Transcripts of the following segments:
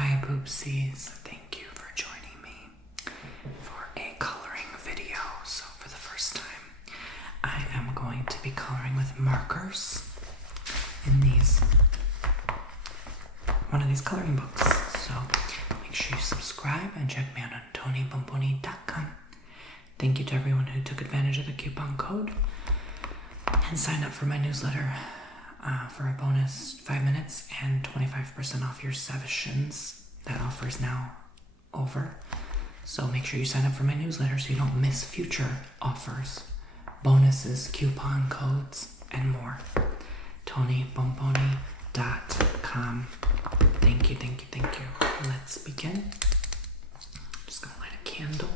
Hi Boopsies, thank you for joining me for a coloring video. So for the first time, I am going to be coloring with markers in one of these coloring books. So make sure you subscribe and check me out on TonyBomboni.com. Thank you to everyone who took advantage of the coupon code and signed up for my newsletter for a bonus 5 minutes and 25% off your sessions. That offer is now over. So make sure you sign up for my newsletter so you don't miss future offers, bonuses, coupon codes, and more. TonyBomboni.com. Thank you. Let's begin. I'm just gonna light a candle.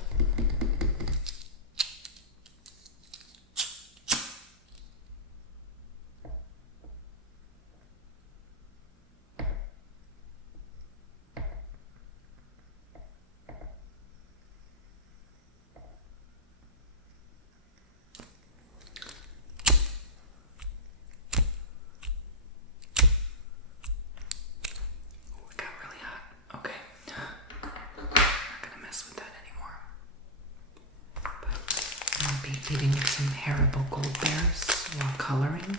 Eating some haribo gold bears while coloring.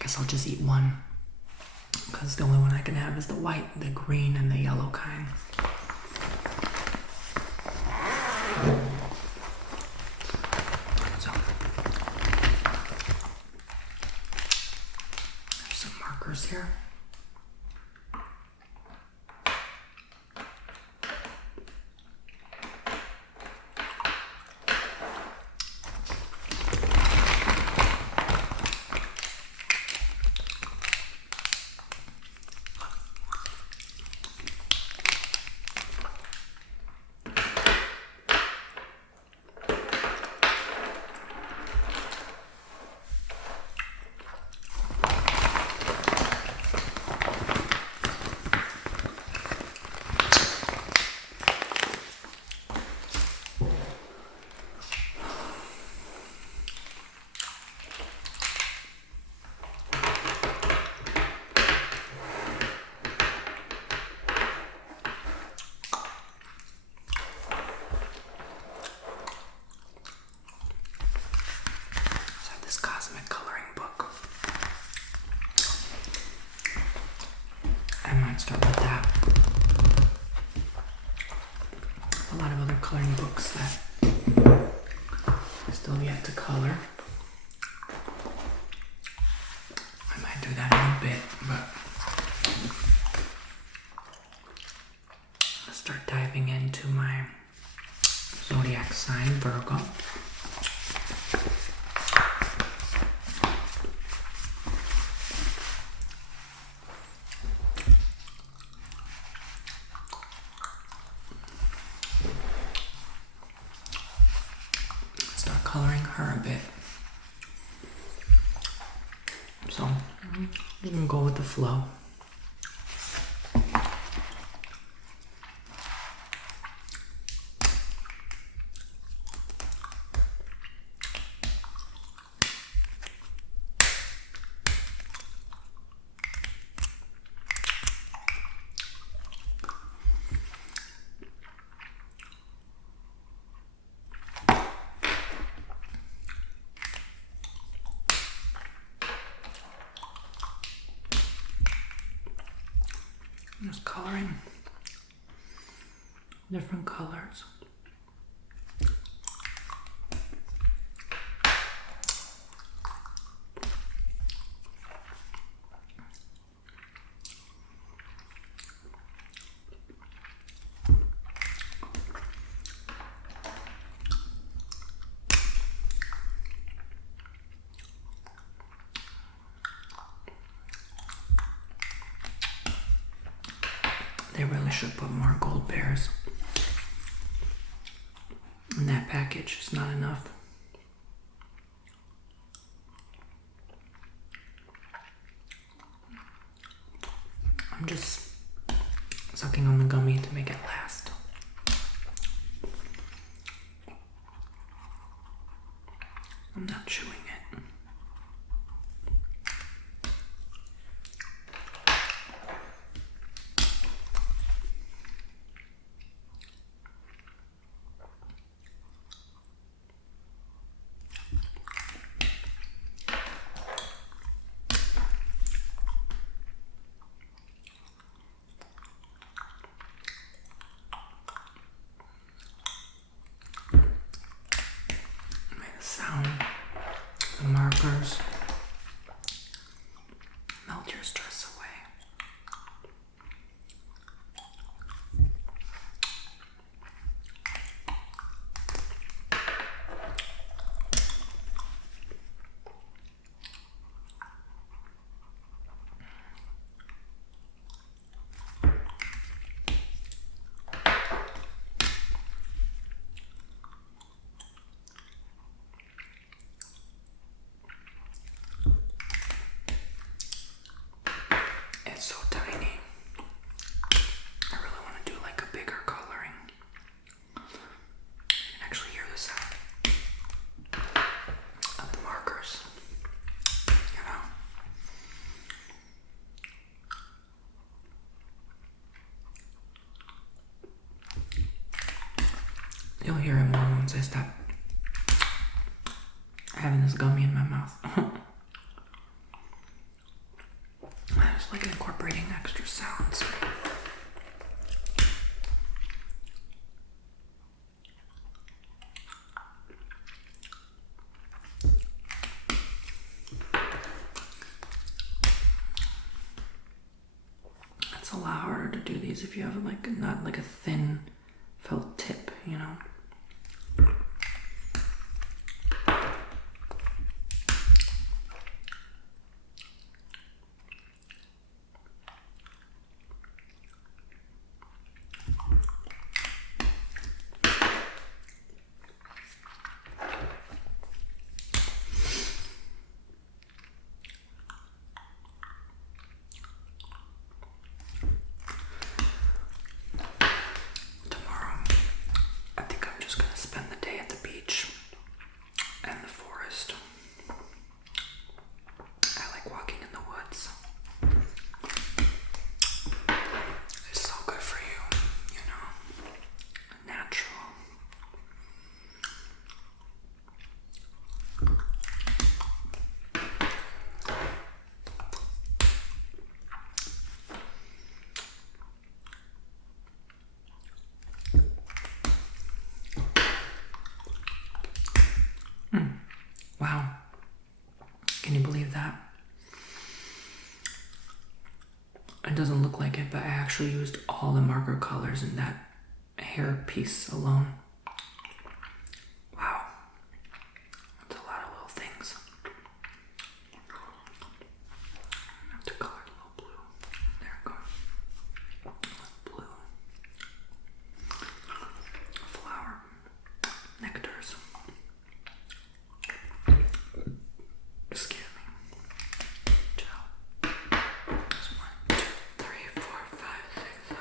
Guess I'll just eat one, because the only one I can have is the white, the green, and the yellow kind. So, there's some markers here. Cosmic coloring book. I might start with that. A lot of other coloring books that still yet to color. I might do that in a bit, but I'll start diving into my zodiac sign, Virgo. Coloring her a bit. So I'm just gonna go with the flow. Just coloring different colors. They really should put more gold bears in that package. It's not enough. I'm just sucking on the gummy to make it last. I'm not chewing it. Sound the markers melt your stress away. It's so tiny. I really want to do like a bigger coloring. You can actually hear the sound of the markers. You know? You'll hear it more once I stop having this gummy in my mouth. I just like incorporating extra sounds. It's a lot harder to do these if you have like not like a thin felt tip, you know. Wow. Can you believe that? It doesn't look like it, but I actually used all the marker colors in that hair piece alone. Wow. That's a lot of little things. I have to color it a little blue. There it goes. Blue. Flower. Nectars. Excuse me. Ciao. There's 1, 2, 3, 4, 5, 6, 7.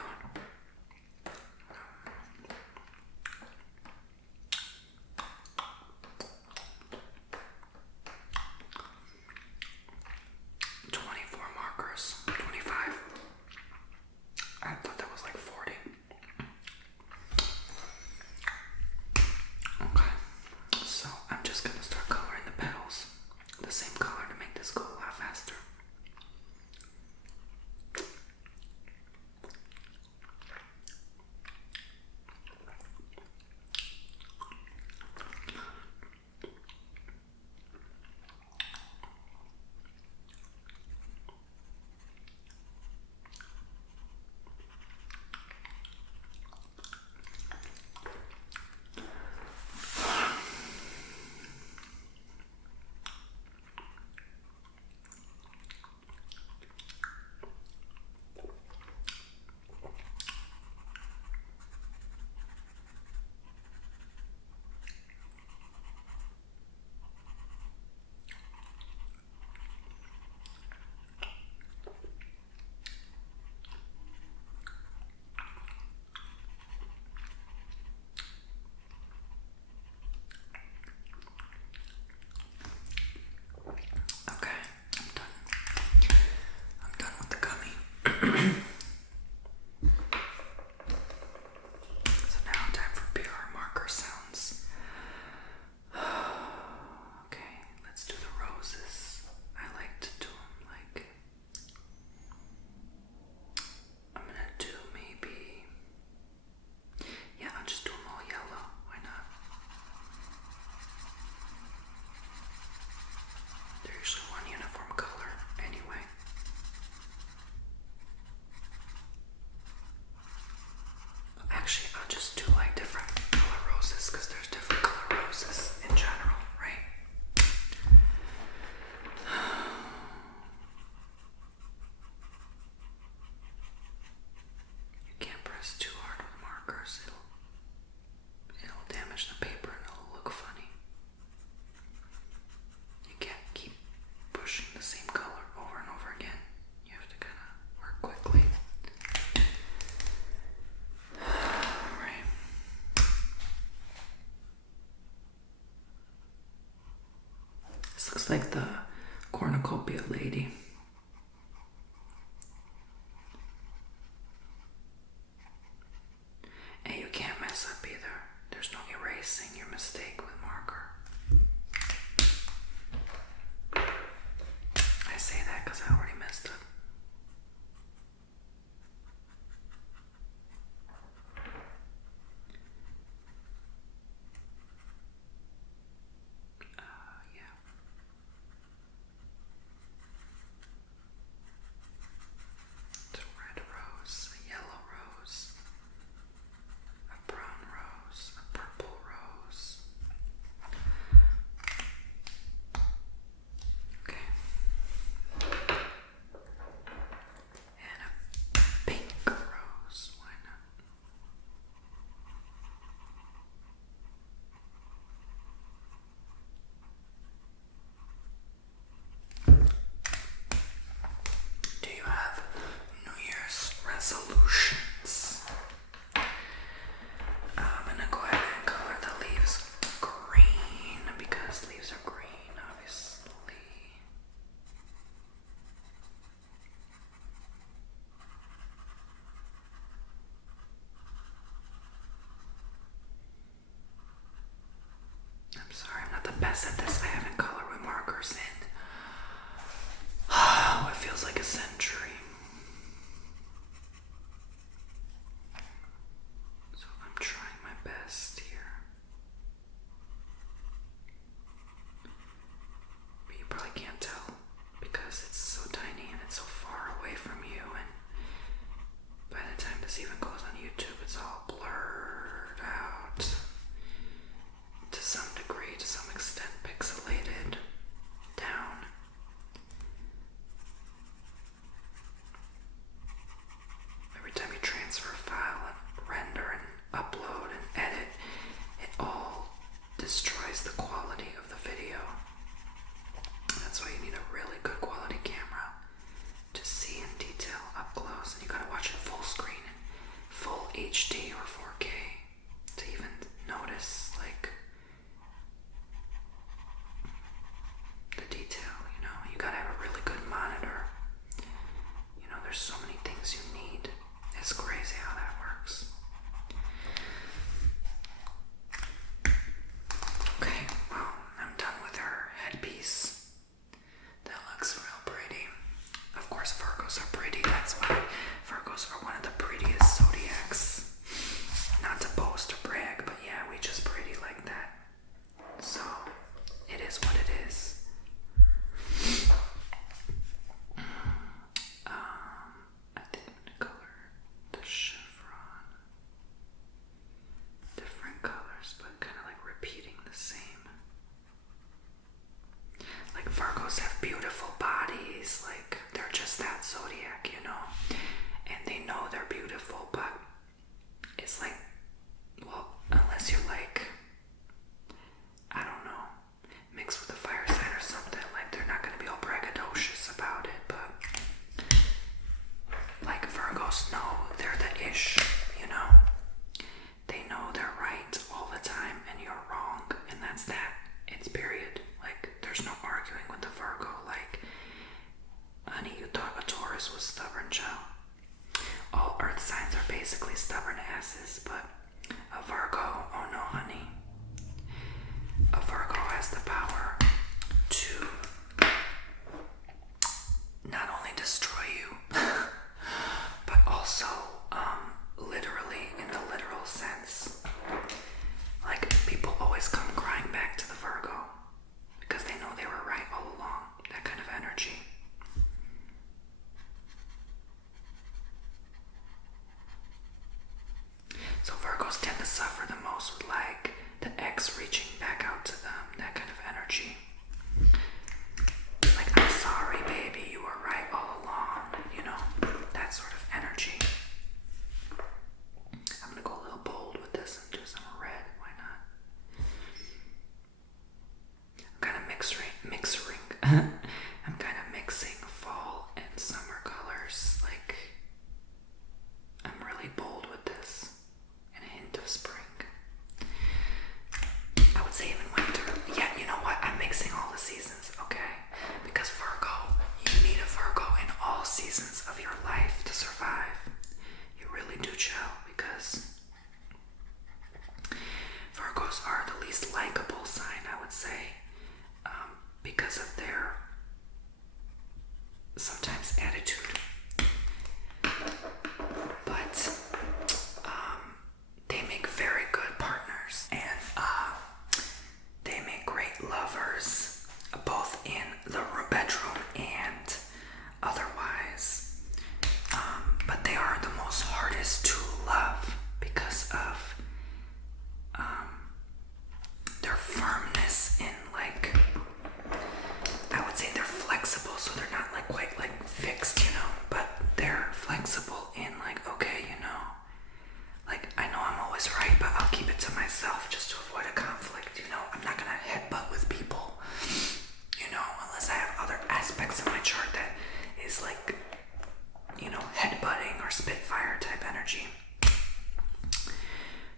like the cornucopia lady. And you can't mess up either. There's no erasing your mistake with marker. I say that because I already messed up. Yeah. It's a red rose, a yellow rose, a brown rose, a purple rose. Okay. And a pink rose. Why not? Do you have New Year's resolutions? I'm gonna go ahead and color the leaves green because leaves are green, obviously. I'm sorry, I'm not the best at this. I haven't colored with markers in it feels like a century. So I'm trying my best here. But you probably can't tell because it's so tiny and it's so far away from you, and by the time this even goes on YouTube, it's all blurred out to some degree, to some extent pixelated down. Every time you transfer a file and render and upload and edit, it all destroys the quality of the video. That's why you need a really good quality camera to see in detail up close, and you gotta watch it full screen and full HD or 4K to even notice like the detail, you know. You gotta have a really good monitor. You know, there's so many things you need. It's crazy how that works. Okay, well, I'm done with her headpiece. That looks real pretty. Of course, Virgos are pretty. That's why Virgos are one of the prettiest zodiacs. Not to boast or brag, but yeah, we just pretty like that. So, it is what it is. I think I'm gonna color the chevron. Different colors, but kind of like repeating the same. Like Virgos have beautiful bodies, like they're just that zodiac, you know, and they know they're beautiful, but it's like, well, unless you're like, I don't know, mixed with a fire sign or something, like they're not going to be all braggadocious about it, but like Virgos know they're the ish, you know, they know they're right all the time and you're wrong, and that's that. It's period. Like, there's no arguing with the Virgo. Like, honey, you thought a Taurus was stubborn, child. All earth signs are basically stubborn asses, but a Virgo, oh no, honey. A Virgo has the power to not only destroy you, but also, literally, in the literal sense. Like, people always come crying back to the Virgo because they know they were right all along. That kind of energy. So Virgos tend to suffer the most with like the ex reaching back out to them, that kind of energy. Like, I'm sorry, baby, you were right all along, you know, that sort of energy. I'm gonna go a little bold with this and do some red, why not? I'm kind of I'm kind of mixing fall and summer colors. Like, I'm really bold with this, and a hint of spring. myself just to avoid a conflict. You know, I'm not gonna headbutt with people, you know, unless I have other aspects of my chart that is like, you know, headbutting or spitfire type energy.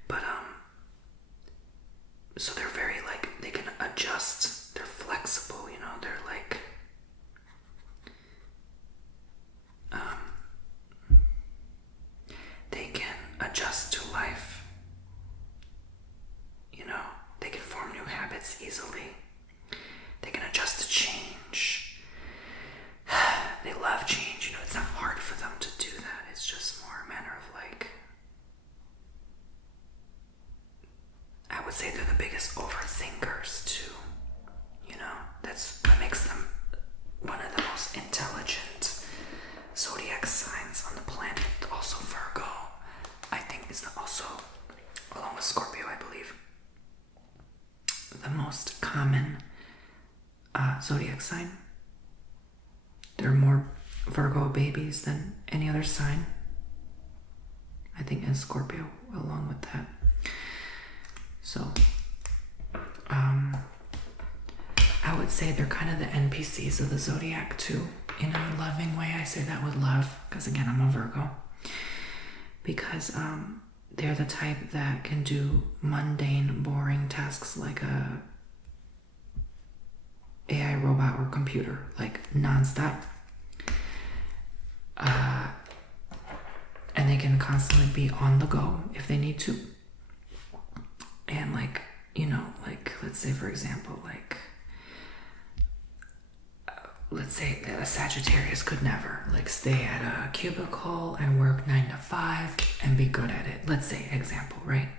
But so they're very like, they can adjust, they're flexible, you know, they're like they can adjust to life, you know, they can form new habits easily, they can adjust to change. They love change, you know, it's not hard for them to do that. It's just more a matter of like, I would say they're the biggest overthinkers too, you know, that's what makes them one of the most intelligent zodiac signs on the planet. Also Virgo, I think, is also, along with Scorpio, I believe, the most common zodiac sign. There are more Virgo babies than any other sign, I think, and Scorpio along with that. So I would say they're kind of the NPCs of the zodiac too, in a loving way. I say that with love because, again, I'm a Virgo. Because they're the type that can do mundane, boring tasks like a AI robot or computer, like nonstop. And they can constantly be on the go if they need to. And like, you know, like, let's say, for example, like, let's say that a Sagittarius could never like stay at a cubicle and work 9 to 5 and be good at it. Let's say, example, right?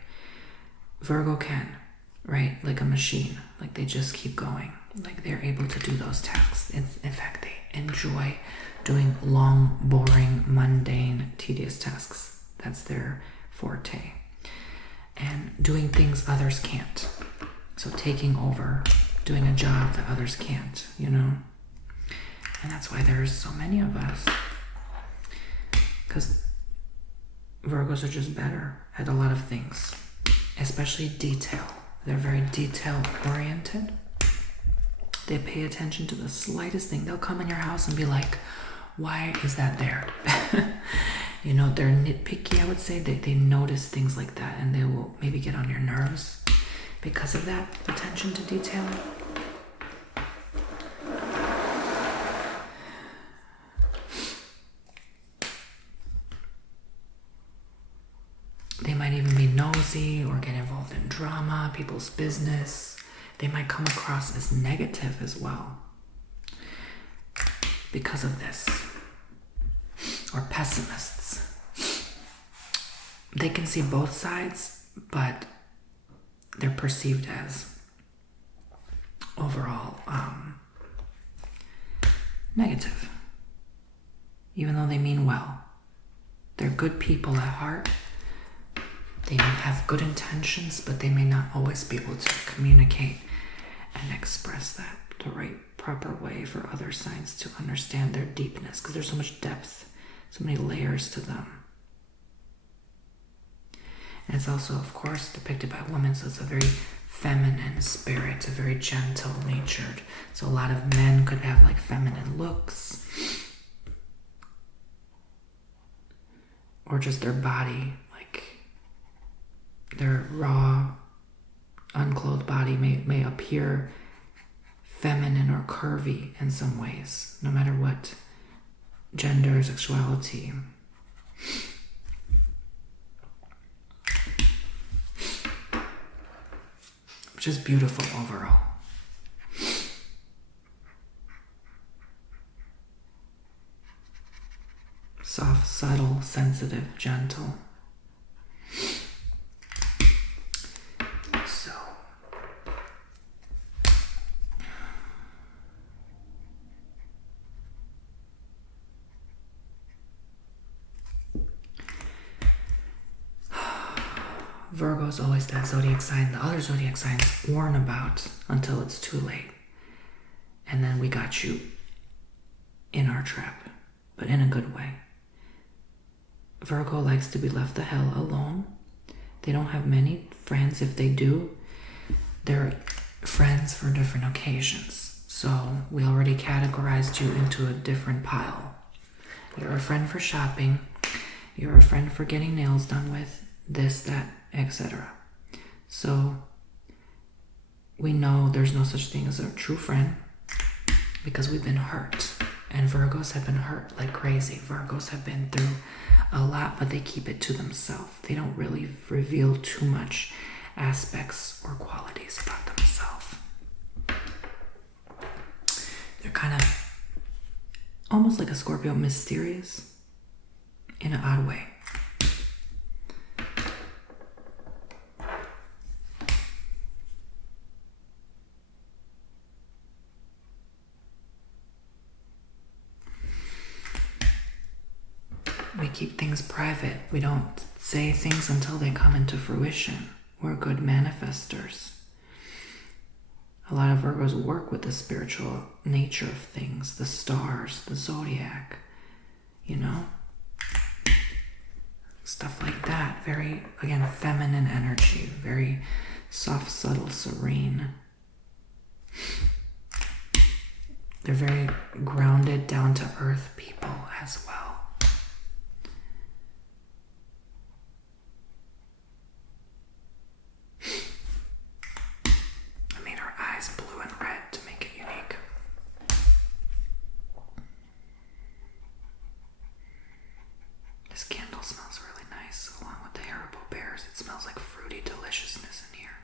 Virgo can, right? Like a machine, like they just keep going. Like they're able to do those tasks. In fact, they enjoy doing long, boring, mundane, tedious tasks. That's their forte. And doing things others can't. So taking over, doing a job that others can't, you know? And that's why there's so many of us. Because Virgos are just better at a lot of things, especially detail. They're very detail oriented. They pay attention to the slightest thing. They'll come in your house and be like, why is that there? You know, they're nitpicky, I would say. They notice things like that, and they will maybe get on your nerves because of that attention to detail. They might even be nosy or get involved in drama, people's business. They might come across as negative as well because of this. Or pessimists. They can see both sides, but they're perceived as overall negative, even though they mean well. They're good people at heart. They have good intentions, but they may not always be able to communicate and express that the right, proper way for other signs to understand their deepness, because there's so much depth, so many layers to them. And it's also, of course, depicted by women, so it's a very feminine spirit, it's a very gentle-natured. So a lot of men could have like feminine looks, or just their body, like their raw, unclothed body may appear feminine or curvy in some ways, no matter what gender, sexuality. Which is beautiful overall. Soft, subtle, sensitive, gentle. So, Virgo is always that zodiac sign the other zodiac signs warn about until it's too late. And then we got you in our trap, but in a good way. Virgo likes to be left the hell alone. They don't have many friends. If they do, they're friends for different occasions. So we already categorized you into a different pile. You're a friend for shopping. You're a friend for getting nails done with, this, that, etc. So we know there's no such thing as a true friend because we've been hurt. And Virgos have been hurt like crazy. Virgos have been through a lot, but they keep it to themselves. They don't really reveal too much aspects or qualities about themselves. They're kind of almost like a Scorpio, mysterious in an odd way. We keep things private. We don't say things until they come into fruition. We're good manifestors. A lot of Virgos work with the spiritual nature of things, the stars, the zodiac, you know? Stuff like that. Very, again, feminine energy. Very soft, subtle, serene. They're very grounded, down-to-earth people as well. Blue and red to make it unique. This candle smells really nice, along with the haribo bears. It smells like fruity deliciousness in here.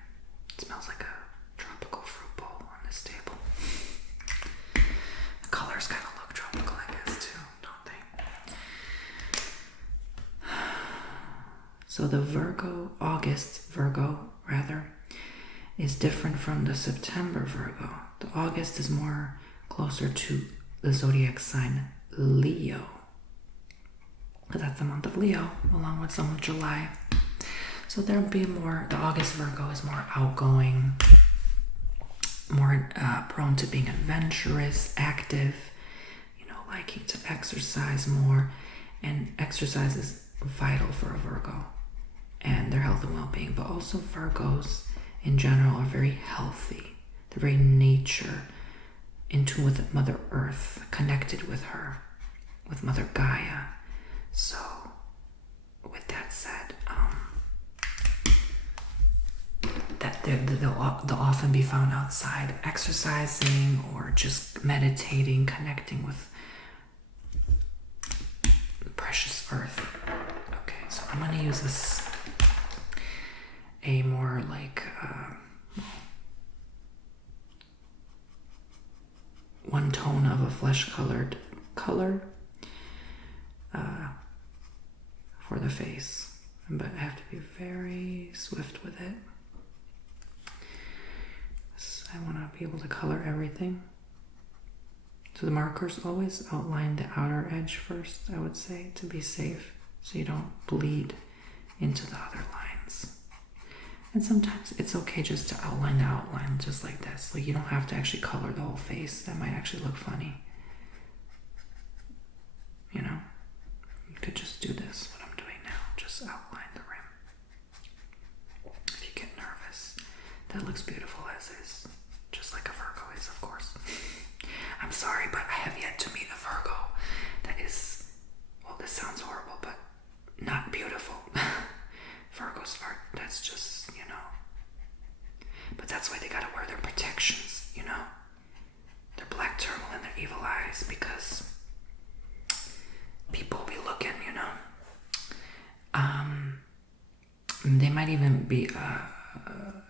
It smells like a tropical fruit bowl on this table. The colors kind of look tropical, I guess, too, don't they? So the August Virgo, is different from the September Virgo. The August is more closer to the zodiac sign Leo. That's the month of Leo, along with some of July. So there'll be more, the August Virgo is more outgoing, more prone to being adventurous, active, liking to exercise more. And exercise is vital for a Virgo and their health and well-being. But also Virgos in general are very healthy. They're very nature, in tune with Mother Earth, connected with her, with Mother Gaia. So, with that said, that they'll often be found outside exercising or just meditating, connecting with the precious earth. Okay, so I'm going to use this a more like one tone of a flesh-colored color for the face, but I have to be very swift with it. I want to be able to color everything. So the markers always outline the outer edge first, I would say, to be safe, so you don't bleed into the other lines. And sometimes it's okay just to outline the outline just like this. Like, you don't have to actually color the whole face. That might actually look funny. You could just do this, what I'm doing now. Just outline the rim. If you get nervous, that looks beautiful as is. Just like a Virgo is, of course. I'm sorry, but I have yet to meet a Virgo that is, well, this sounds horrible, but not beautiful. Virgos are, that's just, but that's why they gotta wear their protections, Their black turtle and their evil eyes, because people be looking, They might even be,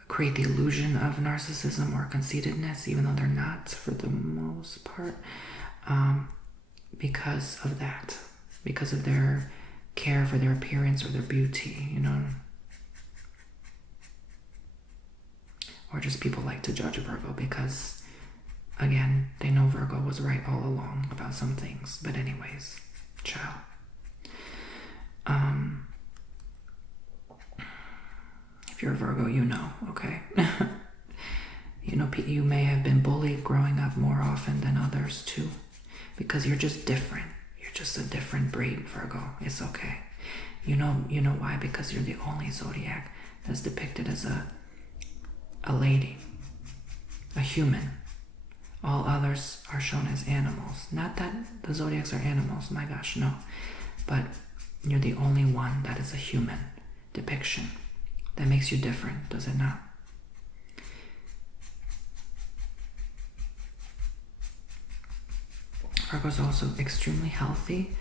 create the illusion of narcissism or conceitedness, even though they're not for the most part, because of that, because of their care for their appearance or their beauty, Or just people like to judge Virgo because, again, they know Virgo was right all along about some things. But anyways, ciao. If you're a Virgo, okay? You may have been bullied growing up more often than others too, because you're just different. You're just a different breed, Virgo. It's okay. You know why? Because you're the only zodiac that's depicted as a lady, a human. All others are shown as animals. Not that the zodiacs are animals, my gosh, no. But you're the only one that is a human depiction. That makes you different, does it not? Virgo's also extremely healthy.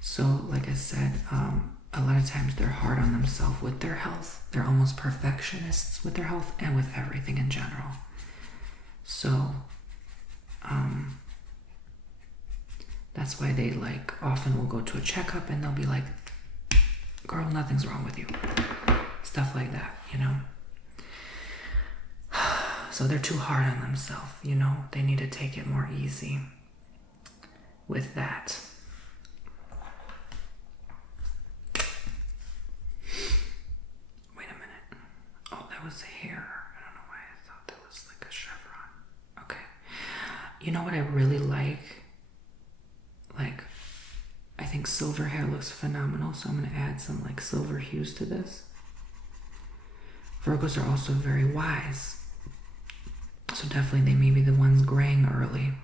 So, like I said, a lot of times they're hard on themselves with their health. They're almost perfectionists with their health and with everything in general. So, that's why they often will go to a checkup and they'll be like, girl, nothing's wrong with you. Stuff like that, you know? So they're too hard on themselves, you know? They need to take it more easy with that. Wait a minute. Oh, that was hair. I don't know why I thought that was like a chevron. Okay. You know what I really like? I think silver hair looks phenomenal, so I'm going to add some silver hues to this. Virgos are also very wise. So definitely they may be the ones graying early.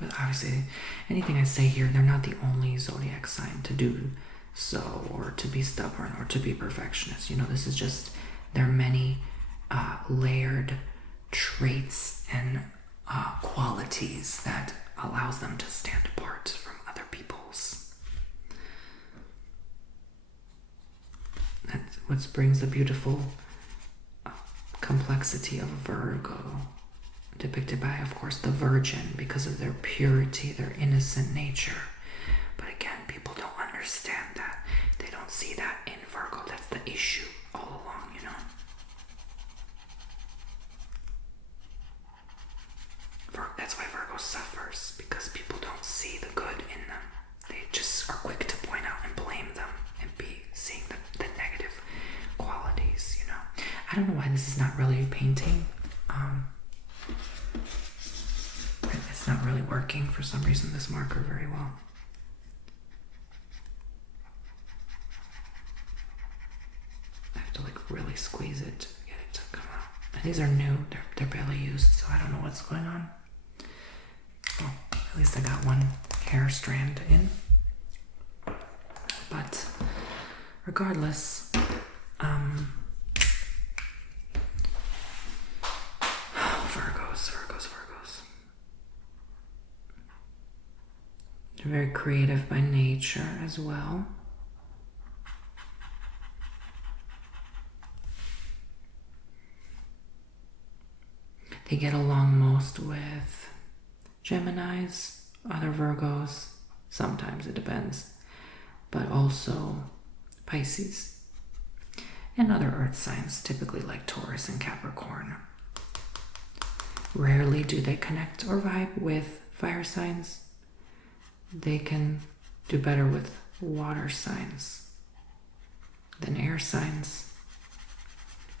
But obviously, anything I say here, they're not the only zodiac sign to do so, or to be stubborn, or to be perfectionist. You know, this is just, there are many layered traits and qualities that allows them to stand apart from other people's. That's what brings the beautiful complexity of Virgo, depicted by, of course, the Virgin, because of their purity, their innocent nature. But again, people don't understand that. They don't see that in Virgo. That's the issue all along, you know? That's why Virgo suffers, because people don't see the good in them. They just are quick to point out and blame them and be seeing the negative qualities, you know? I don't know why this is not really painting. It's not really working for some reason, this marker, very well. I have to really squeeze it to get it to come out. And these are new, they're barely used, so I don't know what's going on. Well, at least I got one hair strand in. But regardless, Virgos. They're very creative by nature as well. They get along most with Geminis, other Virgos, sometimes it depends, but also Pisces and other earth signs, typically like Taurus and Capricorn. Rarely do they connect or vibe with fire signs. They can do better with water signs than air signs,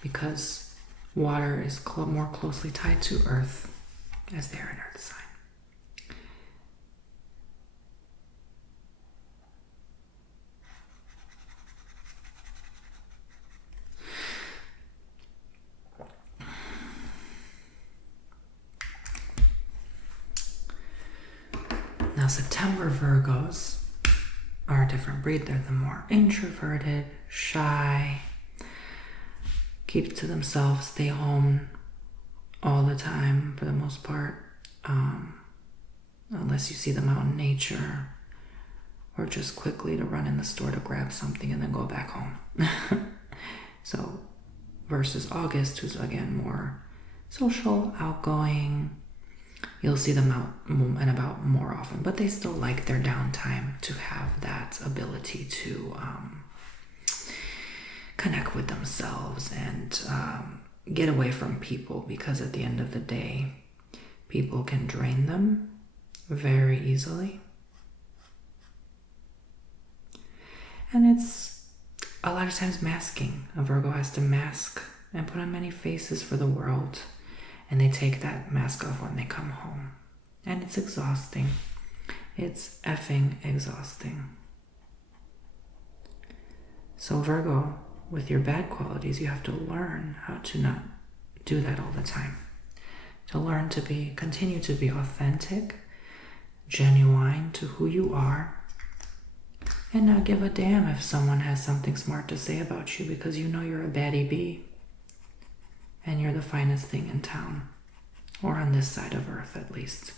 because water is more closely tied to earth, as they're an earth sign. Now, September Virgos are a different breed. They're the more introverted, shy, keep to themselves, stay home all the time for the most part, unless you see them out in nature, or just quickly to run in the store to grab something and then go back home. So versus August, who's again more social, outgoing, you'll see them out and about more often, but they still like their downtime to have that ability to connect with themselves and get away from people, because at the end of the day, people can drain them very easily. And it's a lot of times masking. A Virgo has to mask and put on many faces for the world, and they take that mask off when they come home. And it's exhausting. It's effing exhausting. So Virgo, with your bad qualities, you have to learn how to not do that all the time. To learn to continue to be authentic, genuine to who you are, and not give a damn if someone has something smart to say about you, because you know you're a baddie bee and you're the finest thing in town, or on this side of earth at least.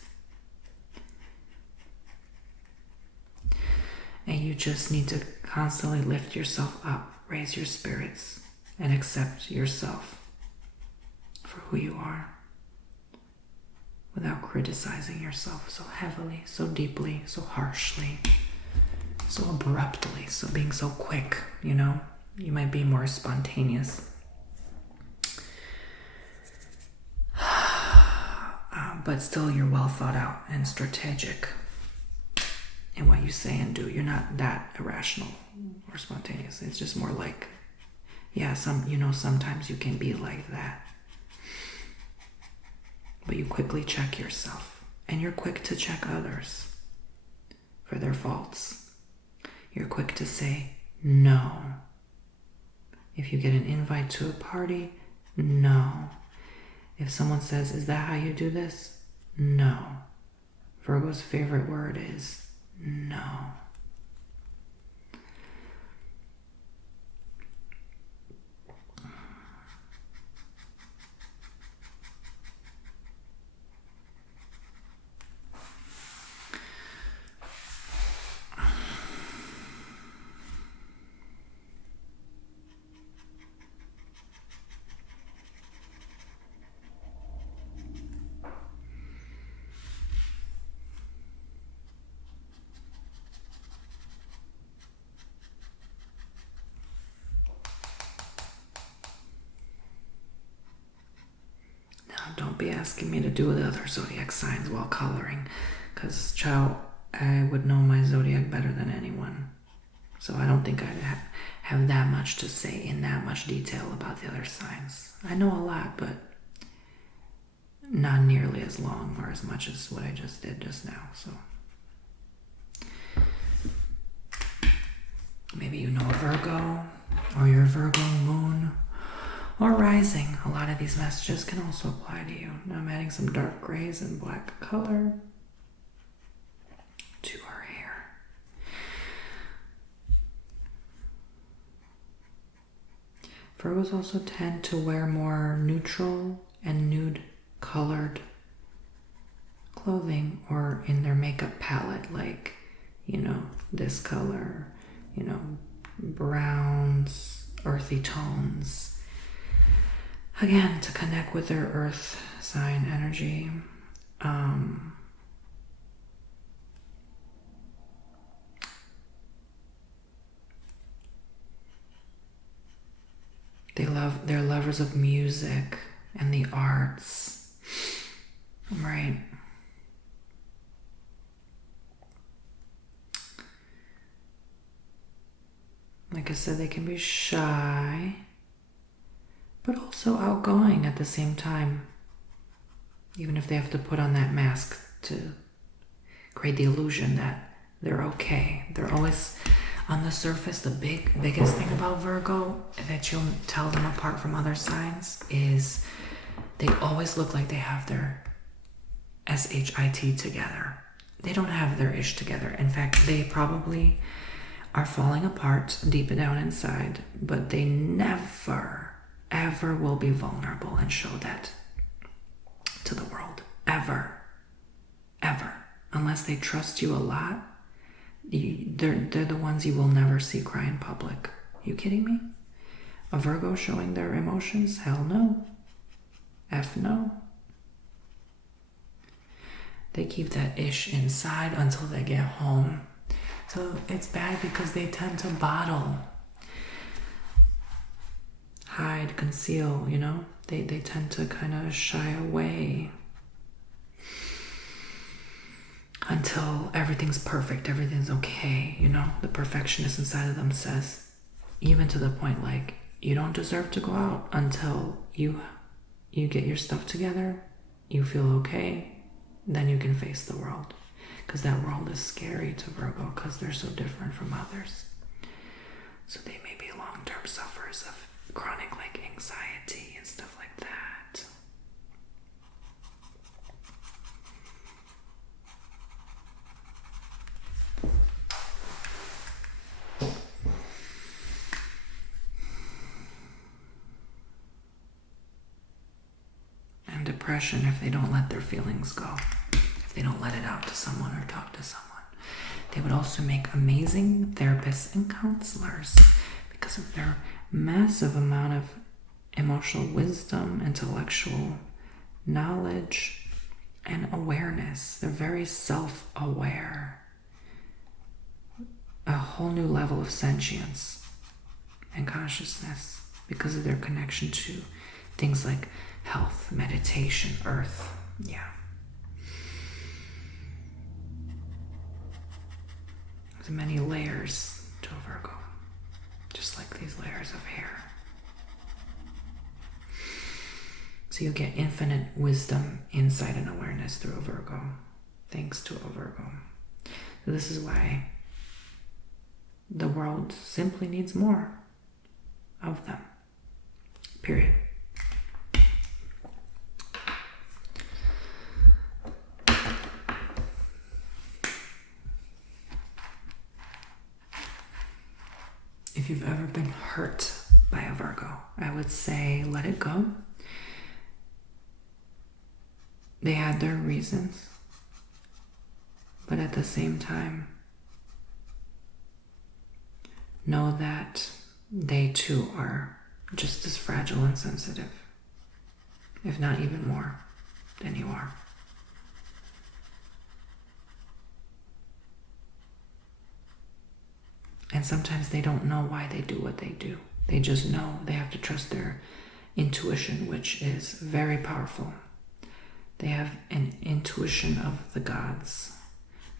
And you just need to constantly lift yourself up, raise your spirits, and accept yourself for who you are, without criticizing yourself so heavily, so deeply, so harshly, so abruptly, so being so quick, you know? You might be more spontaneous. But still you're well thought out and strategic in what you say and do. You're not that irrational or spontaneous. It's just more like, yeah, sometimes you can be like that. But you quickly check yourself, and you're quick to check others for their faults. You're quick to say no. If you get an invite to a party, no. If someone says, is that how you do this? No. Virgo's favorite word is no. Don't be asking me to do the other zodiac signs while coloring, because, child, I would know my zodiac better than anyone. So I don't think I'd have that much to say in that much detail about the other signs. I know a lot, but not nearly as long or as much as what I just did just now. So maybe you know a Virgo, or your Virgo moon, or rising. A lot of these messages can also apply to you. Now I'm adding some dark grays and black color to our hair. Virgos also tend to wear more neutral and nude colored clothing, or in their makeup palette, like, this color, browns, earthy tones. Again, to connect with their earth sign energy. They're lovers of music and the arts, right? Like I said, they can be shy, but also outgoing at the same time, even if they have to put on that mask to create the illusion that they're okay. They're always, on the surface, the biggest thing about Virgo that you'll tell them apart from other signs is they always look like they have their SHIT together. They don't have their ish together. In fact, they probably are falling apart deep down inside, but they never, ever will be vulnerable and show that to the world. Ever. Ever. Unless they trust you a lot, they're the ones you will never see cry in public. You kidding me? A Virgo showing their emotions? Hell no. F no. They keep that ish inside until they get home. So it's bad because they tend to bottle, hide, conceal, They tend to kind of shy away until everything's perfect, everything's okay, The perfectionist inside of them says, even to the point like, you don't deserve to go out until you get your stuff together, you feel okay, then you can face the world. Because that world is scary to Virgo because they're so different from others. So they may be long-term sufferers of chronic like anxiety and stuff like that. And depression if they don't let their feelings go, if they don't let it out to someone or talk to someone. They would also make amazing therapists and counselors because of their massive amount of emotional wisdom, intellectual knowledge, and awareness. They're very self-aware. A whole new level of sentience and consciousness because of their connection to things like health, meditation, earth. Yeah. There's many layers to a Virgo, just like these layers of hair. So you get infinite wisdom, insight, and awareness through a Virgo, thanks to a Virgo. So this is why the world simply needs more of them. Period. If you've ever been hurt by a Virgo, I would say let it go. They had their reasons, but at the same time, know that they too are just as fragile and sensitive, if not even more than you are. And sometimes they don't know why they do what they do. They just know they have to trust their intuition, which is very powerful. They have an intuition of the gods,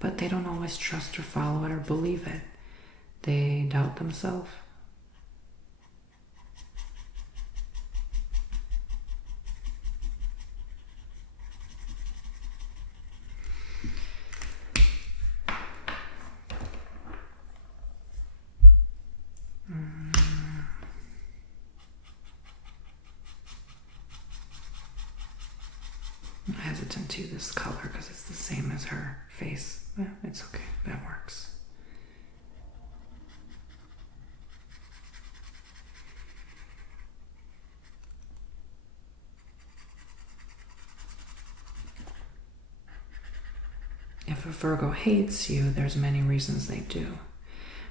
but they don't always trust or follow it or believe it. They doubt themselves. I'm hesitant to this color because it's the same as her face. Yeah, it's okay. That works. If a Virgo hates you, there's many reasons they do.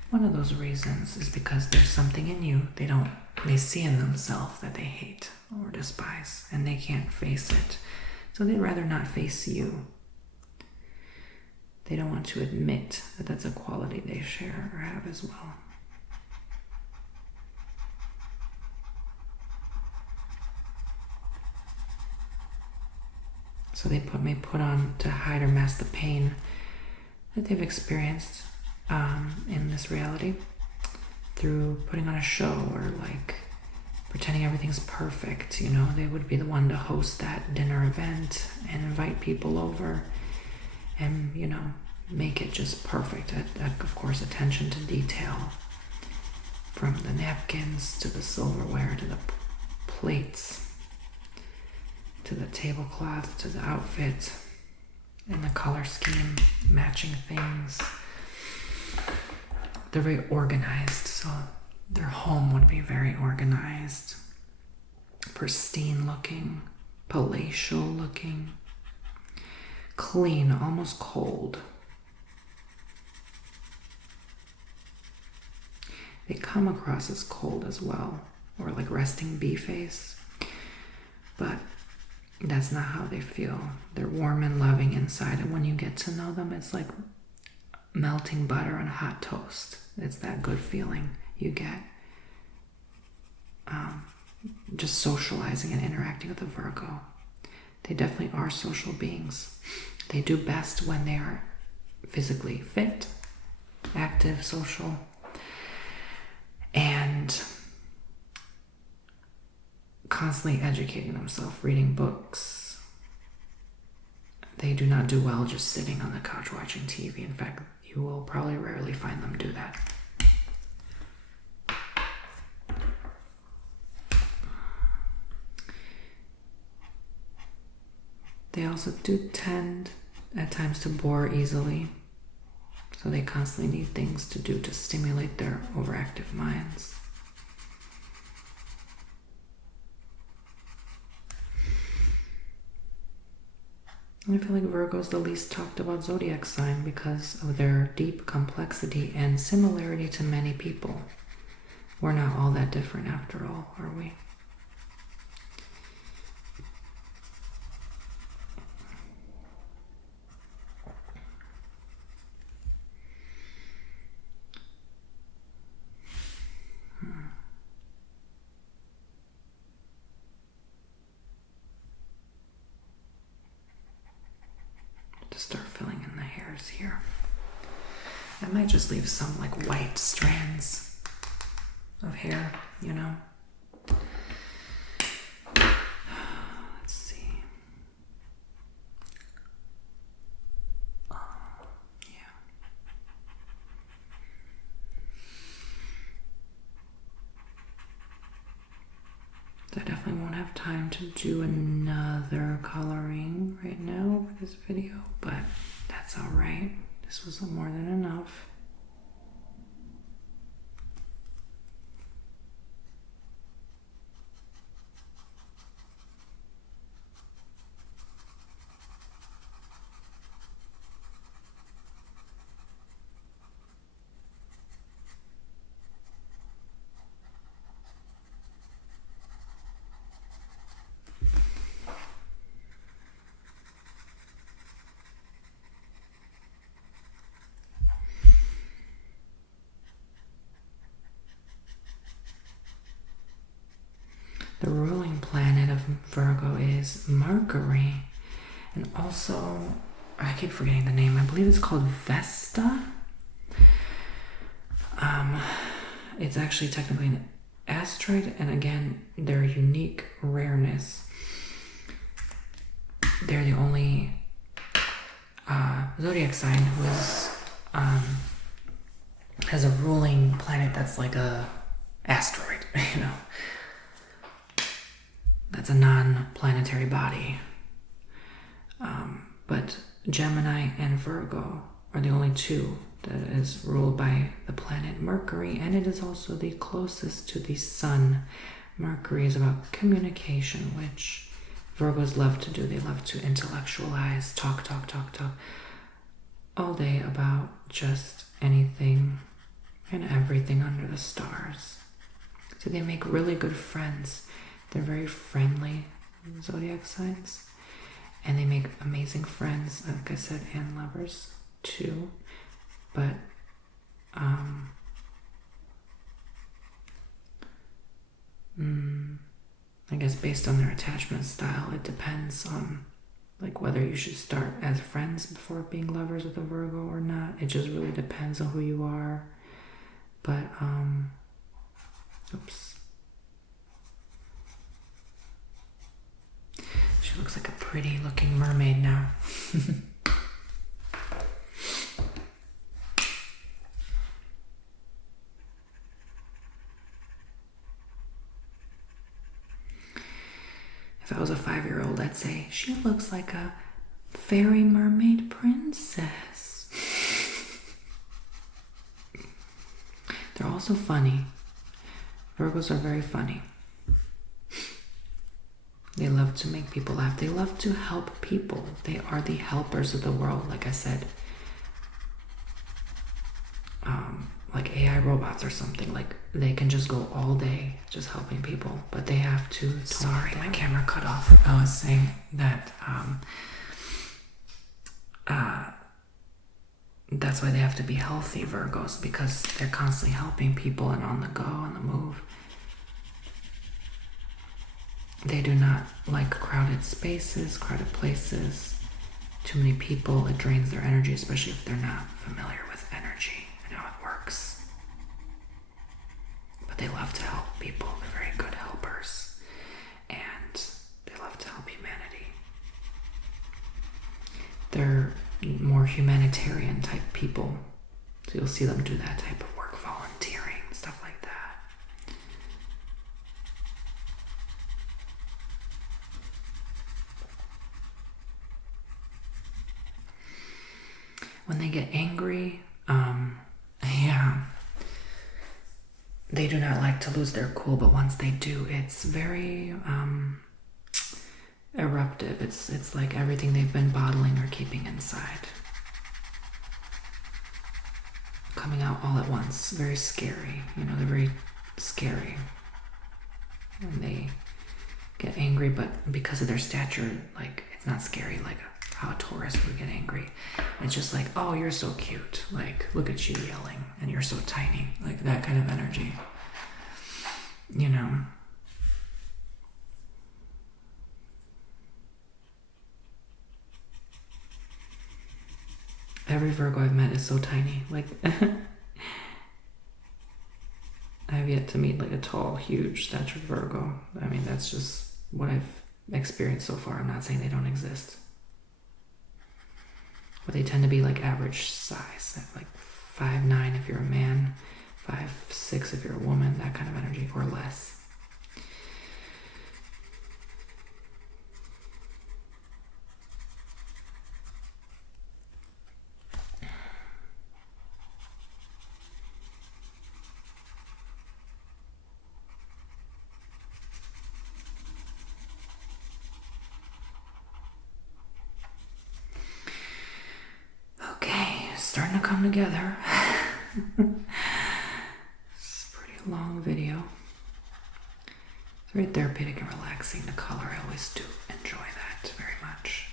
One of those reasons is because there's something in you they see in themselves that they hate or despise, and they can't face it. So they'd rather not face you. They don't want to admit that that's a quality they share or have as well. So they may put on to hide or mask the pain that they've experienced in this reality through putting on a show or like pretending everything's perfect. You know, they would be the one to host that dinner event and invite people over and, you know, make it just perfect. Of course, attention to detail, from the napkins to the silverware to the plates to the tablecloth to the outfit and the color scheme, matching things. They're very organized, so their home would be very organized, pristine looking, palatial looking, clean, almost cold. They come across as cold as well, or like resting bee face, but that's not how they feel. They're warm and loving inside, and when you get to know them, it's like melting butter on hot toast. It's that good feeling you get just socializing and interacting with a Virgo. They definitely are social beings. They do best when they are physically fit, active, social, and constantly educating themselves, reading books. They do not do well just sitting on the couch watching TV. In fact, you will probably rarely find them do that. they also do tend at times to bore easily. So they constantly need things to do to stimulate their overactive minds. I feel like Virgo is the least talked about zodiac sign because of their deep complexity and similarity to many people. We're not all that different after all, are we? To start filling in the hairs here. I might just leave some like white strands of hair, you know. Let's see. Yeah. I definitely won't have time to do another coloring right now for this video, but that's all right. This was more than enough. The ruling planet of Virgo is Mercury, and also, I keep forgetting the name, I believe it's called Vesta. It's actually technically an asteroid, and again, their unique rareness. They're the only zodiac sign who is, has a ruling planet that's like a asteroid, you know. That's a non-planetary body. But Gemini and Virgo are the only two that is ruled by the planet Mercury, and it is also the closest to the sun. Mercury is about communication, which Virgos love to do. They love to intellectualize, talk all day about just anything and everything under the stars. So they make really good friends. They're very friendly zodiac signs, and they make amazing friends, like I said, and lovers too. But I guess based on their attachment style, it depends on like whether you should start as friends before being lovers with a Virgo or not. It just really depends on who you are. But oops. She looks like a pretty looking mermaid now. If I was a 5-year-old, I'd say, she looks like a fairy mermaid princess. They're also funny. Virgos are very funny. They love to make people laugh. They love to help people. They are the helpers of the world, like I said. Like AI robots or something. Like they can just go all day just helping people, but they have to. Sorry, my camera cut off. I was saying that that's why they have to be healthy Virgos, because they're constantly helping people and on the go, on the move. They do not like crowded spaces, crowded places, too many people. It drains their energy, especially if they're not familiar with energy and how it works. But they love to help people. They're very good helpers. And they love to help humanity. They're more humanitarian type people. So you'll see them do that type of work, volunteering, stuff like that. when they get angry, yeah, they do not like to lose their cool, but once they do, it's very eruptive. It's like everything they've been bottling or keeping inside coming out all at once. Very scary. You know, they're very scary when they get angry, but because of their stature, like, it's not scary like how a Taurus would get angry. It's just like, oh, you're so cute. Like, look at you yelling, and you're so tiny. Like, that kind of energy. You know? Every Virgo I've met is so tiny. Like, I've yet to meet like a tall, huge statured Virgo. I mean, that's just what I've experienced so far. I'm not saying they don't exist. But they tend to be like average size, like 5'9" if you're a man, 5'6" if you're a woman, that kind of energy, or less. Starting to come together. It's a pretty long video. It's very therapeutic and relaxing. The color, I always do enjoy that very much.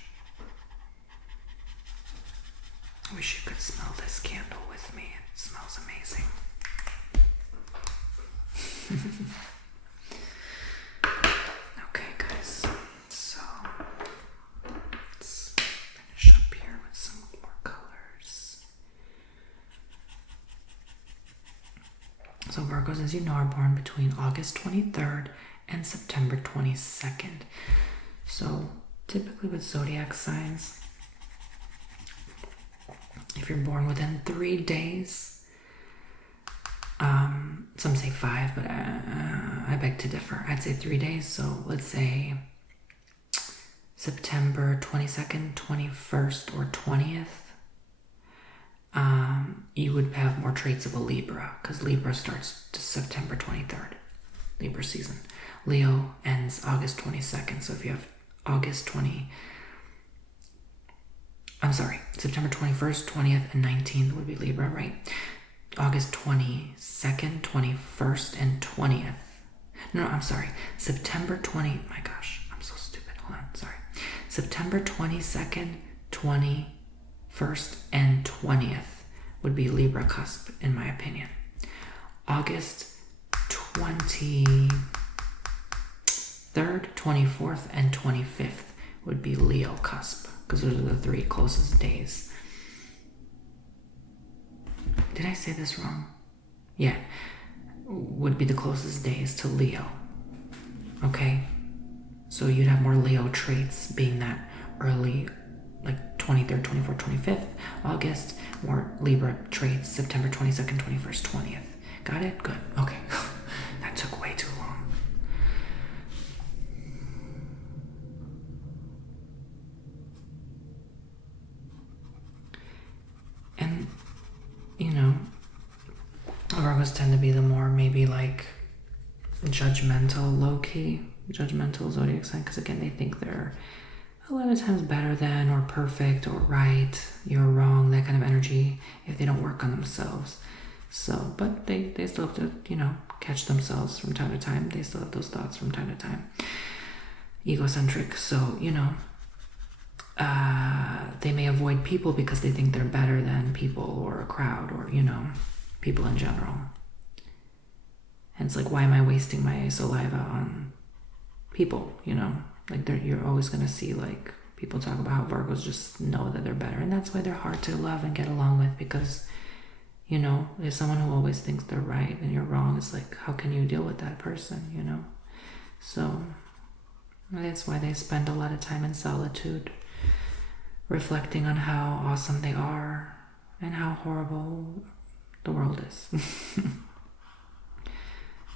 I wish you could smell this candle with me. It smells amazing. Okay, guys. So let's finish up here with some more colors. So Virgos, as you know, are born between August 23rd and September 22nd. So typically with zodiac signs, if you're born within 3 days, some say 5, but I beg to differ. I'd say 3 days. So let's say September 22nd, 21st, or 20th. You would have more traits of a Libra, because Libra starts to September 23rd, Libra season. Leo ends August 22nd, so if you have September 21st, 20th, and 19th would be Libra, right? August 22nd, 21st, and 20th. No, I'm sorry. September 20, my gosh, I'm so stupid. Hold on, sorry. September 22nd, 21st, and 20th would be Libra cusp, in my opinion. August 23rd, 24th, and 25th would be Leo cusp, because those are the 3 closest days. Did I say this wrong? Yeah. Would be the closest days to Leo. Okay? So you'd have more Leo traits being that early, like 23rd, 24th, 25th August, more Libra traits September 22nd, 21st, 20th. Got it? Good. Okay. That took way too long. And, you know, Virgos tend to be the more maybe like judgmental, low-key, judgmental zodiac sign, because again, they think they're a lot of times better than, or perfect, or right, you're wrong, that kind of energy, if they don't work on themselves. So, but they still have to, you know, catch themselves from time to time. They still have those thoughts from time to time. Egocentric. So, you know, they may avoid people because they think they're better than people or a crowd, or, you know, people in general. And it's like, why am I wasting my saliva on people, you know? Like, you're always going to see, like, people talk about how Virgos just know that they're better. And that's why they're hard to love and get along with, because, you know, there's someone who always thinks they're right and you're wrong. It's like, how can you deal with that person, you know? So that's why they spend a lot of time in solitude, reflecting on how awesome they are and how horrible the world is.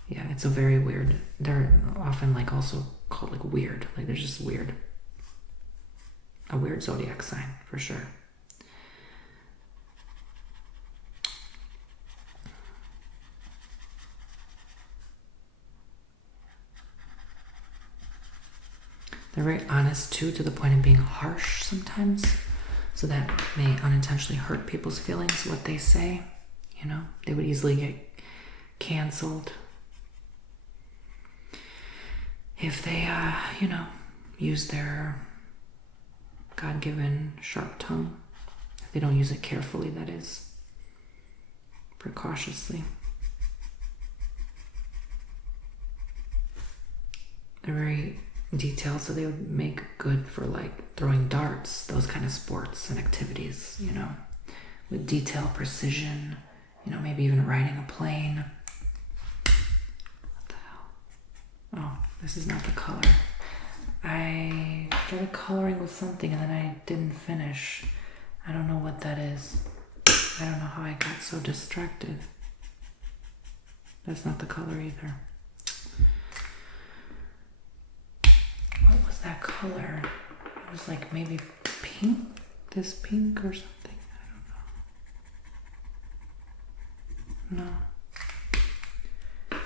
Yeah, it's a very weird. They're often like also called like weird. Like they're just weird. A weird zodiac sign for sure. They're very honest too, to the point of being harsh sometimes. So that may unintentionally hurt people's feelings, what they say. You know, they would easily get canceled if they, you know, use their God-given sharp tongue. If they don't use it carefully, that is, precautiously. They're very detailed, so they would make good for like throwing darts, those kind of sports and activities, you know, with detail, precision, you know, maybe even riding a plane. What the hell? Oh, this is not the color. I started coloring with something and then I didn't finish. I don't know what that is. I don't know how I got so distracted. That's not the color either. What was that color? It was like maybe pink? This pink or something? I don't know. No.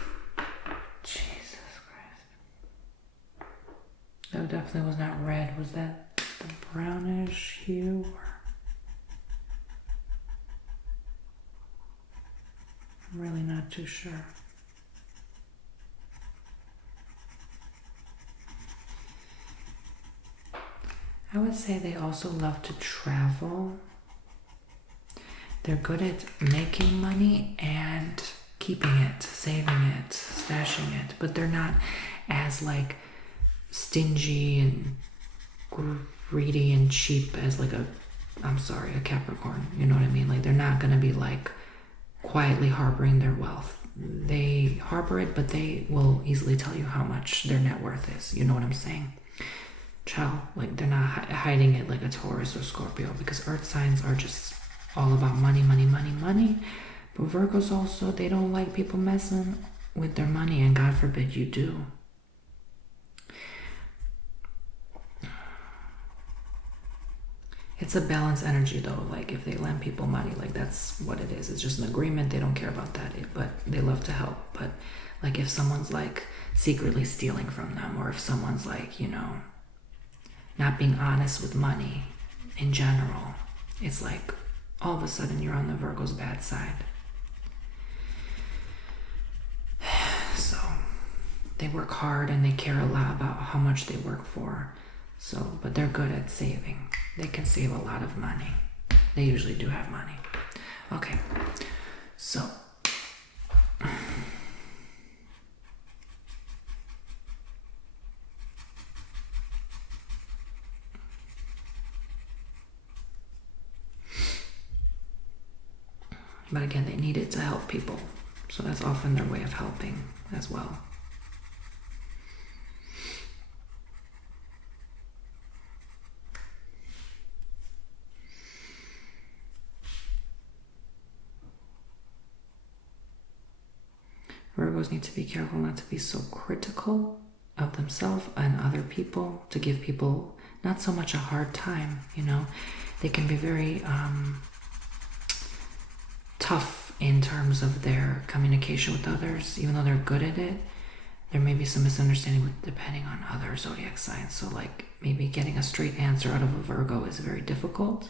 Jesus Christ. That definitely was not red. Was that the brownish hue? I'm really not too sure. I would say they also love to travel. They're good at making money and keeping it, saving it, stashing it, but they're not as like stingy and greedy and cheap as like a Capricorn. You know what I mean? Like they're not gonna be like quietly harboring their wealth. They harbor it, but they will easily tell you how much their net worth is. You know what I'm saying? Child, like they're not hiding it like a Taurus or Scorpio, because earth signs are just all about money, money, money, money. But Virgos also, they don't like people messing with their money, and God forbid you do. It's a balanced energy though. Like if they lend people money, like that's what it is. It's just an agreement. They don't care about that, but they love to help. But like if someone's like secretly stealing from them, or if someone's like, you know, not being honest with money in general, it's like all of a sudden you're on the Virgo's bad side. So they work hard and they care a lot about how much they work for. So, but they're good at saving. They can save a lot of money. They usually do have money. Okay, so but again, they need it to help people. So that's often their way of helping as well. Virgos need to be careful not to be so critical of themselves and other people, to give people not so much a hard time, you know. They can be very tough in terms of their communication with others, even though they're good at it. There may be some misunderstanding with depending on other zodiac signs. So like maybe getting a straight answer out of a Virgo is very difficult,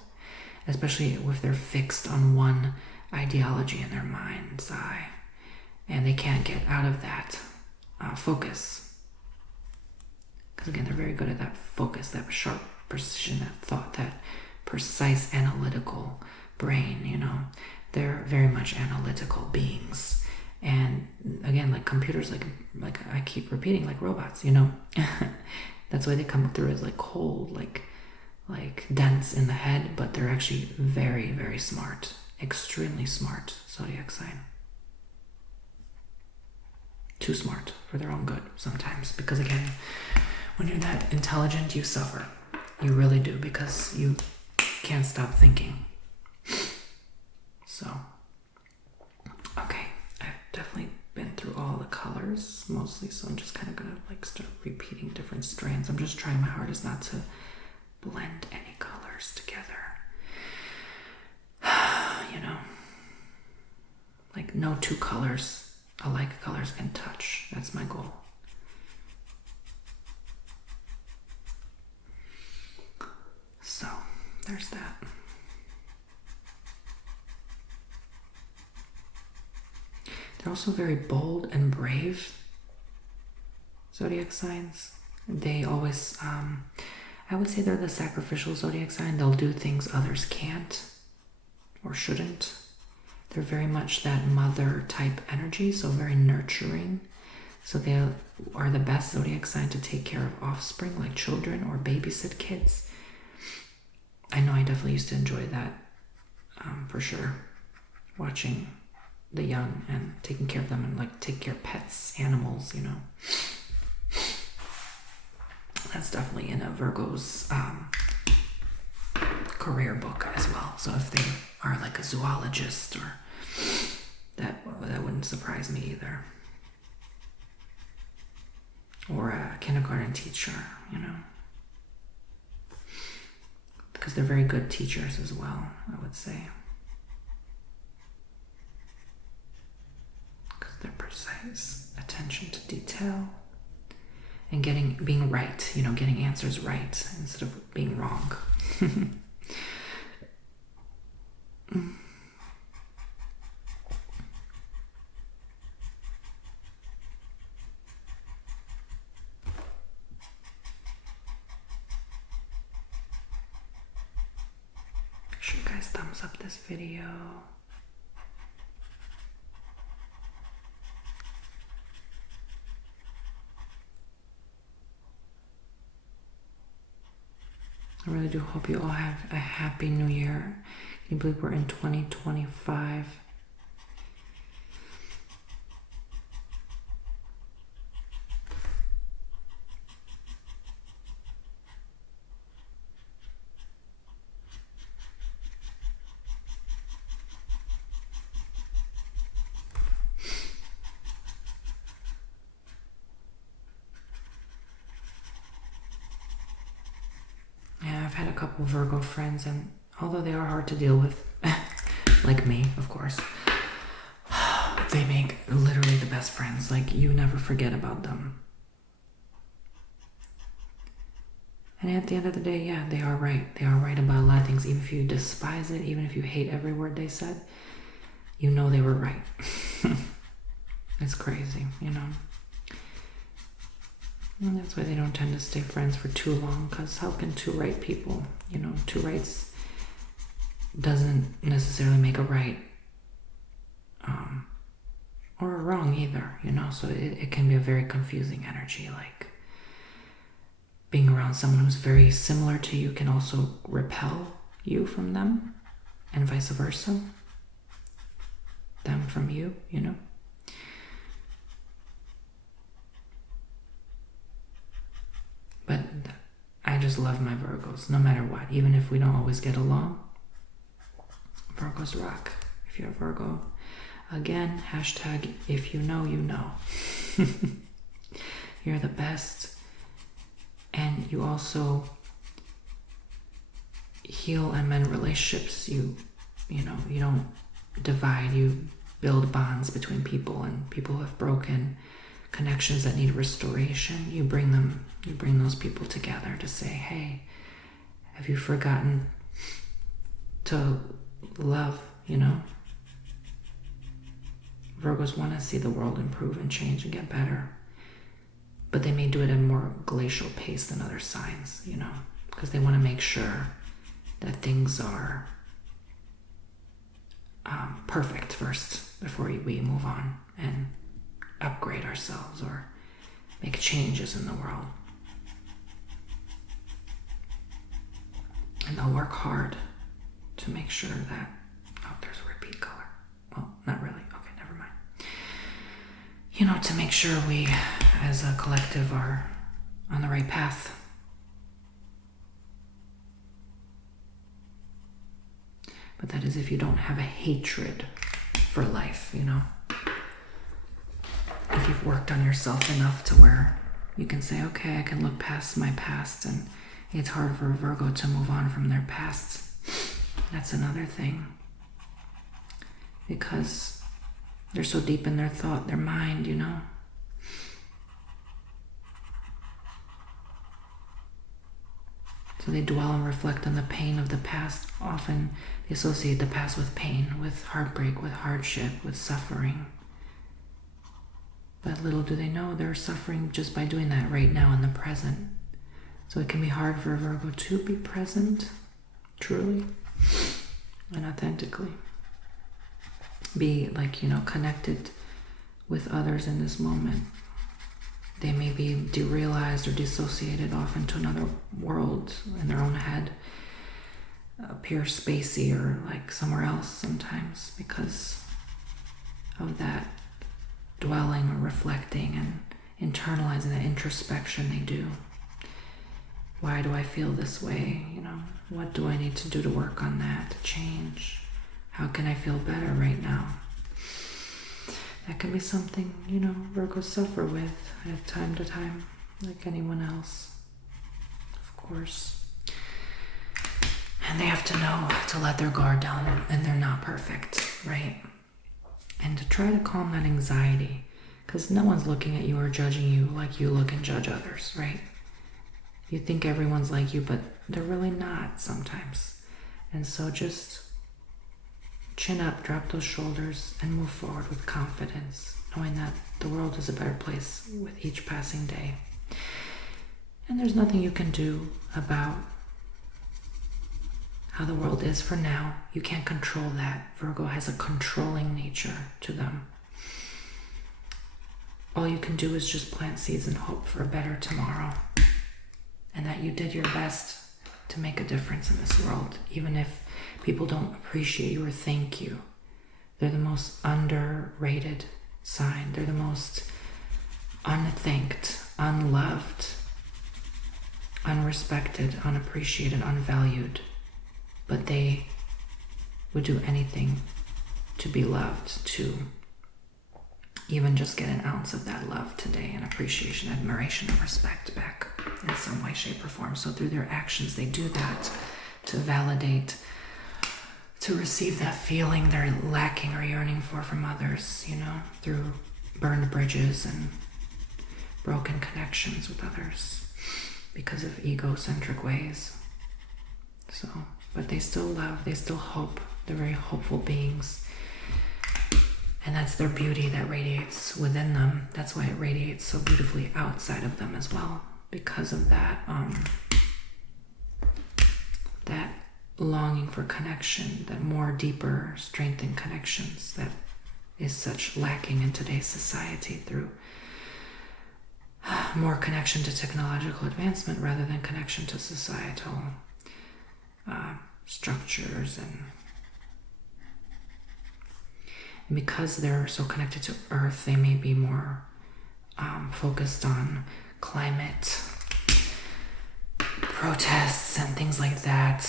especially if they're fixed on one ideology in their mind's eye, and they can't get out of that focus. Because again, they're very good at that focus, that sharp precision, that thought, that precise analytical brain, you know. They're very much analytical beings. And again, like computers, like I keep repeating, like robots, you know. That's why they come through as like cold, like dense in the head, but they're actually very, very smart, extremely smart zodiac sign. Too smart for their own good sometimes, because again, when you're that intelligent, you suffer. You really do, because you can't stop thinking. So, okay, I've definitely been through all the colors mostly, so I'm just kind of gonna like start repeating different strands. I'm just trying my hardest not to blend any colors together. You know, like no two colors, alike colors can touch. That's my goal. So, there's that. They're also very bold and brave zodiac signs. They always, I would say they're the sacrificial zodiac sign. They'll do things others can't or shouldn't. They're very much that mother type energy, so very nurturing. So they are the best zodiac sign to take care of offspring, like children, or babysit kids. I know I definitely used to enjoy that, for sure. Watching the young and taking care of them, and like take care of pets, animals, you know. That's definitely in a Virgo's career book as well. So if they are like a zoologist, or that wouldn't surprise me either. Or a kindergarten teacher, you know. Because they're very good teachers as well, I would say. Because they're precise, attention to detail, and being right, you know, getting answers right instead of being wrong. Make sure you guys thumbs up this video. I really do hope you all have a happy new year. Can you believe we're in 2025? I've had a couple Virgo friends, and although they are hard to deal with, like me, of course, they make literally the best friends. Like, you never forget about them. And at the end of the day, yeah, they are right. They are right about a lot of things. Even if you despise it, even if you hate every word they said, you know they were right. It's crazy, you know. And that's why they don't tend to stay friends for too long, because how can two right people, you know, two rights doesn't necessarily make a right or a wrong either, you know. So it can be a very confusing energy. Like, being around someone who's very similar to you can also repel you from them, and vice versa, them from you, you know. But I just love my Virgos, no matter what. Even if we don't always get along, Virgos rock. If you're a Virgo, again, hashtag if you know, you know. You're the best. And you also heal and mend relationships. You know, you don't divide. You build bonds between people, and people who have broken connections that need restoration. You bring those people together to say, hey, have you forgotten to love, you know? Virgos want to see the world improve and change and get better, but they may do it at a more glacial pace than other signs, you know, because they want to make sure that things are perfect first before we move on and upgrade ourselves or make changes in the world. And they'll work hard to make sure that, oh, there's a repeat color. Well, not really. Okay, never mind. You know, to make sure we as a collective are on the right path. But that is if you don't have a hatred for life, you know. If you've worked on yourself enough to where you can say, okay, I can look past my past, and it's hard for a Virgo to move on from their past. That's another thing. Because they're so deep in their thought, their mind, you know. So they dwell and reflect on the pain of the past. Often they associate the past with pain, with heartbreak, with hardship, with suffering. But little do they know they're suffering just by doing that right now in the present. So it can be hard for a Virgo to be present, truly and authentically. Be connected with others in this moment. They may be derealized or dissociated off into another world in their own head, appear spacey or like somewhere else sometimes because of that dwelling or reflecting and internalizing that introspection they do. Why do I feel this way? What do I need to do to work on that, to change? How can I feel better right now? That can be something, Virgos suffer with at time to time, like anyone else, of course. And they have to know to let their guard down, and they're not perfect, right? And to try to calm that anxiety, because no one's looking at you or judging you like you look and judge others, right? You think everyone's like you, but they're really not sometimes. And so just chin up, drop those shoulders, and move forward with confidence, knowing that the world is a better place with each passing day. And there's nothing you can do about how the world is for now. You can't control that. Virgo has a controlling nature to them. All you can do is just plant seeds and hope for a better tomorrow. And that you did your best to make a difference in this world, even if people don't appreciate you or thank you. They're the most underrated sign. They're the most unthanked, unloved, unrespected, unappreciated, unvalued. But they would do anything to be loved, to even just get an ounce of that love today, and appreciation, admiration, and respect back in some way, shape, or form. So through their actions, they do that to validate, to receive that feeling they're lacking or yearning for from others, through burned bridges and broken connections with others because of egocentric ways. So, but they still love, they still hope. They're very hopeful beings. And that's their beauty that radiates within them. That's why it radiates so beautifully outside of them as well, because of that that longing for connection, that more deeper, strengthened connections that is such lacking in today's society through more connection to technological advancement rather than connection to societal structures. And because they're so connected to Earth, they may be more focused on climate protests and things like that.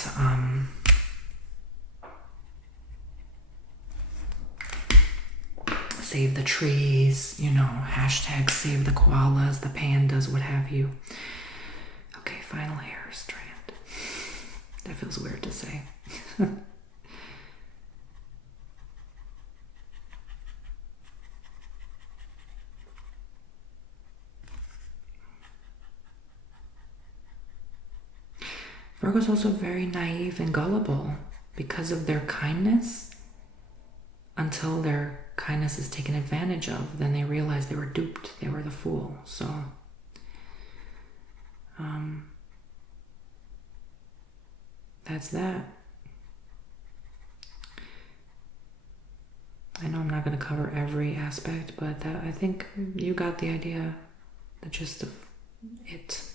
Save the trees, hashtag save the koalas, the pandas, what have you. Okay, final hair strand. That feels weird to say. Virgo's also very naive and gullible because of their kindness. Until their kindness is taken advantage of, then they realize they were duped. They were the fool. So, that's that. I know I'm not going to cover every aspect, but I think you got the idea, the gist of it.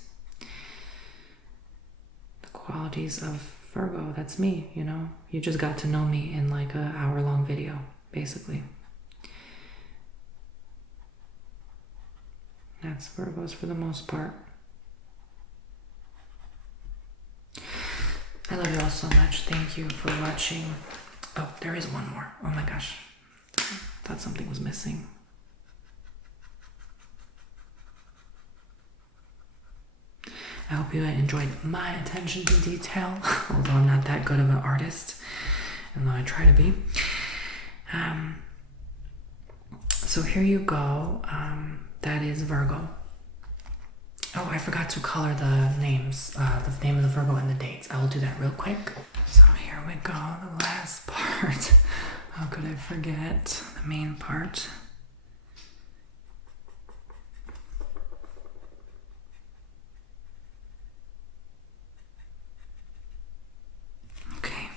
Qualities of Virgo, that's me, You just got to know me in like an hour-long video, basically. That's Virgos for the most part. I love you all so much. Thank you for watching. Oh, there is one more. Oh my gosh. Thought something was missing. I hope you enjoyed my attention to detail, although I'm not that good of an artist, even though I try to be. So here you go. That is Virgo. Oh, I forgot to color the names, the name of the Virgo and the dates. I will do that real quick. So here we go, the last part. How could I forget the main part? Okay.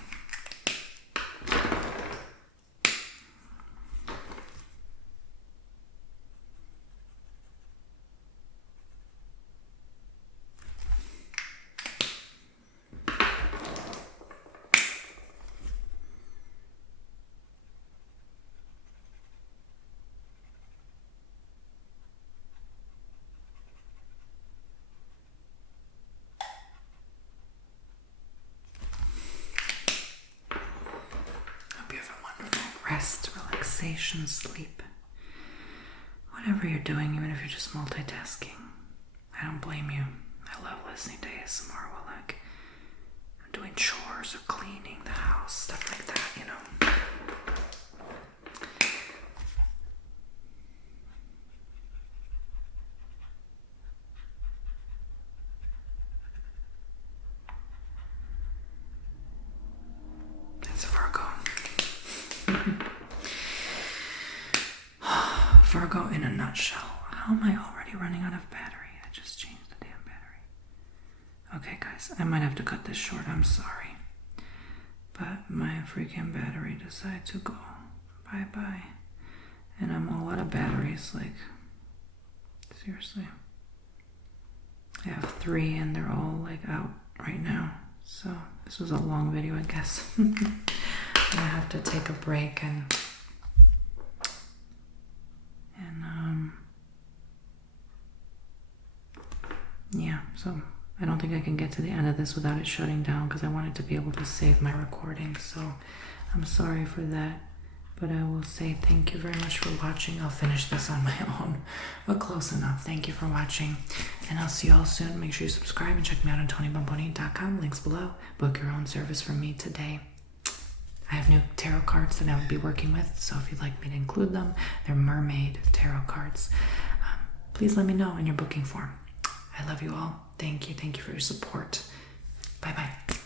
Hope you have a wonderful rest, relaxation, sleep. Whatever you're doing, even if you're just multitasking, I don't blame you. I love listening to ASMR while like I'm doing chores or cleaning the house, stuff like that, you know. It's Virgo. Virgo in a nutshell. How am I already running out of battery? I just changed the damn battery. Okay, guys, I might have to cut this short. I'm sorry. But my freaking battery decided to go bye-bye. And I'm all out of batteries, like, seriously. I have 3 and they're all, like, out right now. So, this was a long video, I guess. I have to take a break and yeah, so I don't think I can get to the end of this without it shutting down because I wanted to be able to save my recording. So I'm sorry for that, but I will say thank you very much for watching. I'll finish this on my own, but close enough. Thank you for watching, and I'll see you all soon. Make sure you subscribe and check me out on TonyBomboni.com. Links below. Book your own service from me today. I have new tarot cards that I will be working with, so if you'd like me to include them, they're mermaid tarot cards. Please let me know in your booking form. I love you all. Thank you. Thank you for your support. Bye-bye.